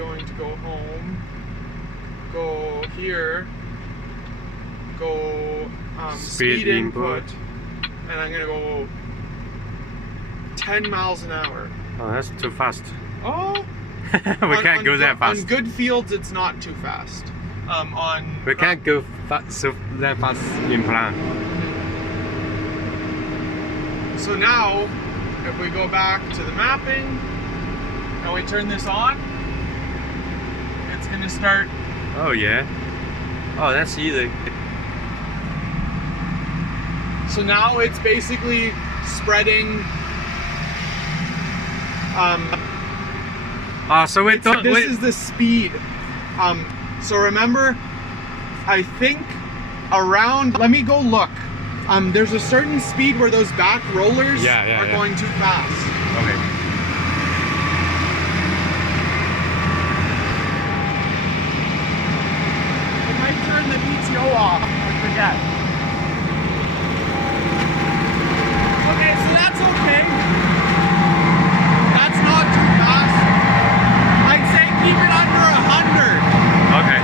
going to go home, go here, go speed input, and I'm going to go 10 miles an hour. Oh, that's too fast. Oh! We can't go that fast. On good fields, it's not too fast. We can't go that fast in plan. So now, if we go back to the mapping, and we turn this on, it's going to start. Oh yeah. Oh, that's easy. So now it's basically spreading. So we don't. This is the speed. So remember, I think around. Let me go look. There's a certain speed where those back rollers are going too fast. Okay. I might turn the PTO off. I forget. Okay, so that's okay. That's not too fast. I'd say keep it under 100. Okay.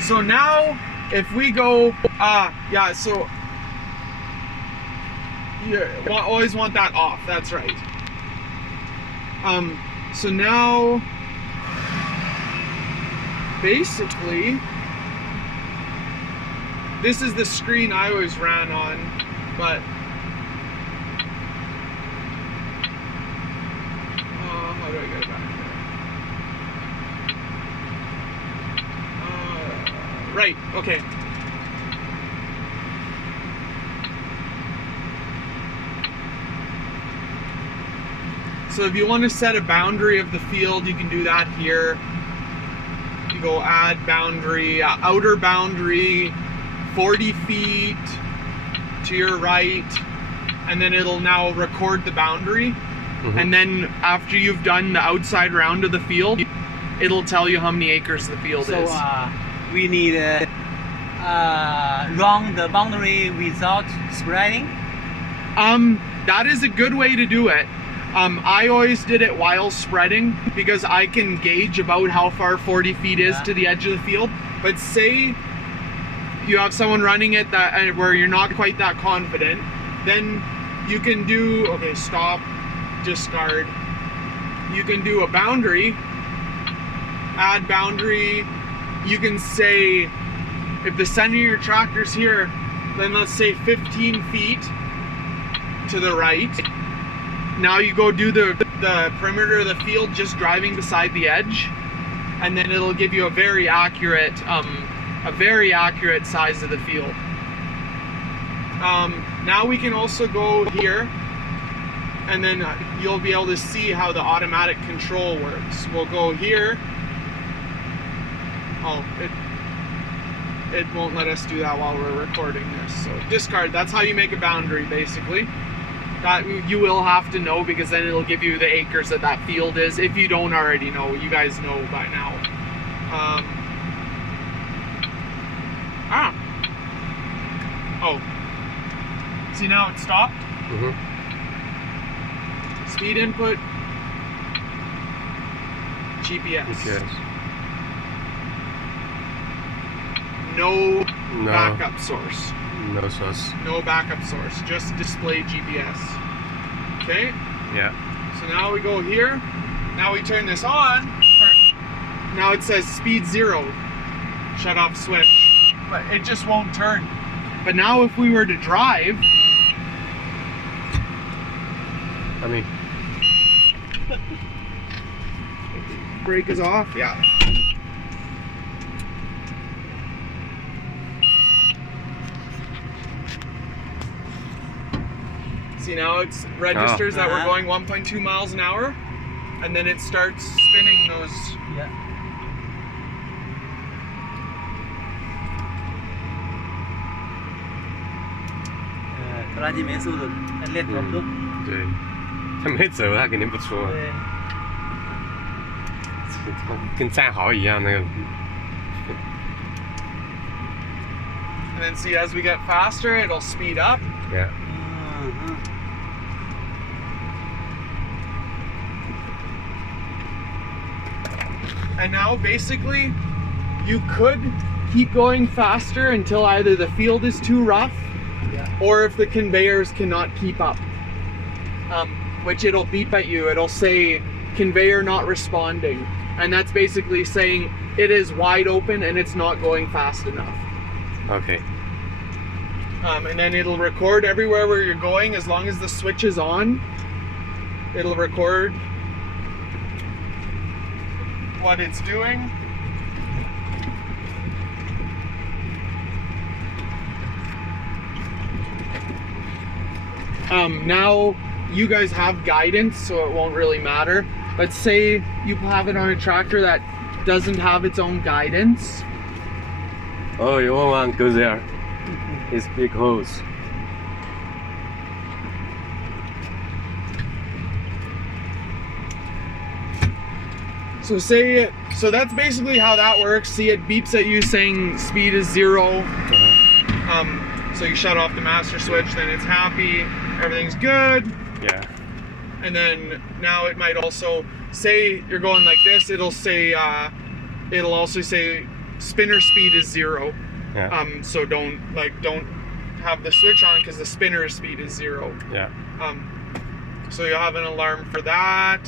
So now, if we go, so you always want that off, that's right. So now, basically, this is the screen I always ran on, but how do I get it back? Right, okay. So if you want to set a boundary of the field, you can do that here. You go add boundary, outer boundary, 40 feet to your right, and then it'll now record the boundary. Mm-hmm. And then after you've done the outside round of the field, it'll tell you how many acres the field is. We need run the boundary without spreading? That is a good way to do it. I always did it while spreading because I can gauge about how far 40 feet is to the edge of the field. But say you have someone running it where you're not quite that confident, then you can do, okay, stop, discard. You can do a boundary, add boundary. You can say, if the center of your tractor's here, then let's say 15 feet to the right. Now you go do the perimeter of the field just driving beside the edge, and then it'll give you a very accurate size of the field. Now we can also go here, and then you'll be able to see how the automatic control works. We'll go here. Oh, it won't let us do that while we're recording this. So discard, that's how you make a boundary basically. That you will have to know because then it'll give you the acres that field is. If you don't already know, you guys know by now. Oh. See now it stopped? Mm-hmm. Speed input. GPS. No backup source. No source. No backup source. Just display GPS. Okay? Yeah. So now we go here. Now we turn this on. Now it says speed 0. Shut off switch. But it just won't turn. But now if we were to drive. I mean. Brake is off? Yeah. See now it registers that we're going 1.2 miles an hour, and then it starts spinning those. 突然间没速度，练多多。对，他没走，他肯定不出啊，对。跟战壕一样那个。And then see, as we get faster, it'll speed up. Yeah. And now basically you could keep going faster until either the field is too rough or if the conveyors cannot keep up, which it'll beep at you. It'll say conveyor not responding, and that's basically saying it is wide open and it's not going fast enough. Okay. And then it'll record everywhere where you're going. As long as the switch is on, it'll record what it's doing. Now you guys have guidance, so it won't really matter. But say you have it on a tractor that doesn't have its own guidance. Oh, you won't go there. It's big holes. So so that's basically how that works. See, it beeps at you saying speed is 0. So you shut off the master switch, then it's happy, everything's good. Yeah. And then now it might also say you're going like this, it'll say, it'll also say spinner speed is 0. Yeah. So don't have the switch on because the spinner speed is 0. Yeah. So you'll have an alarm for that.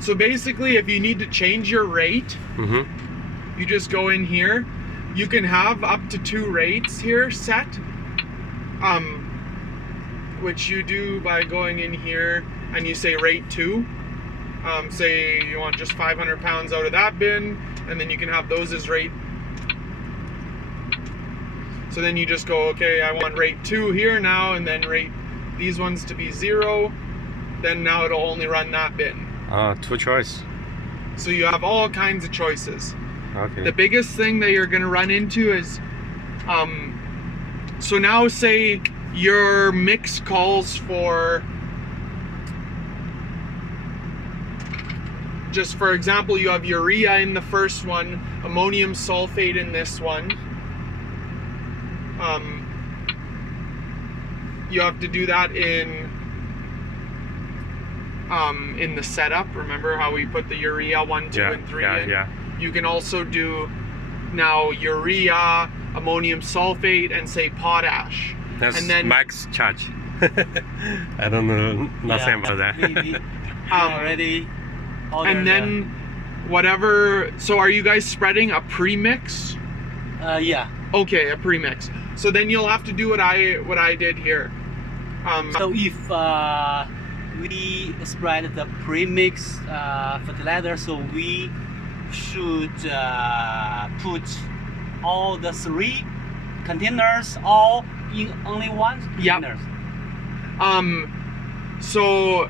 So basically, if you need to change your rate, you just go in here. You can have up to 2 rates here set, which you do by going in here and you say rate 2. Say you want just 500 pounds out of that bin, and then you can have those as rate. So then you just go, okay, I want rate 2 here now, and then rate these ones to be 0. Then now it'll only run that bin. 2 choice. So you have all kinds of choices. Okay. The biggest thing that you're going to run into is, so now say your mix calls for, just for example, you have urea in the first one, ammonium sulfate in this one. You have to do that in the setup. Remember how we put the urea 1, 2, and 3 in? Yeah. You can also do now urea, ammonium sulfate, and say potash. That's and then max charge. I don't know nothing about that. We already ordered. And then whatever. So are you guys spreading a premix? Yeah. Okay, a premix. So then you'll have to do what I did here. So if we spread the premix fertilizer, so we should put all the 3 containers all in only one container. So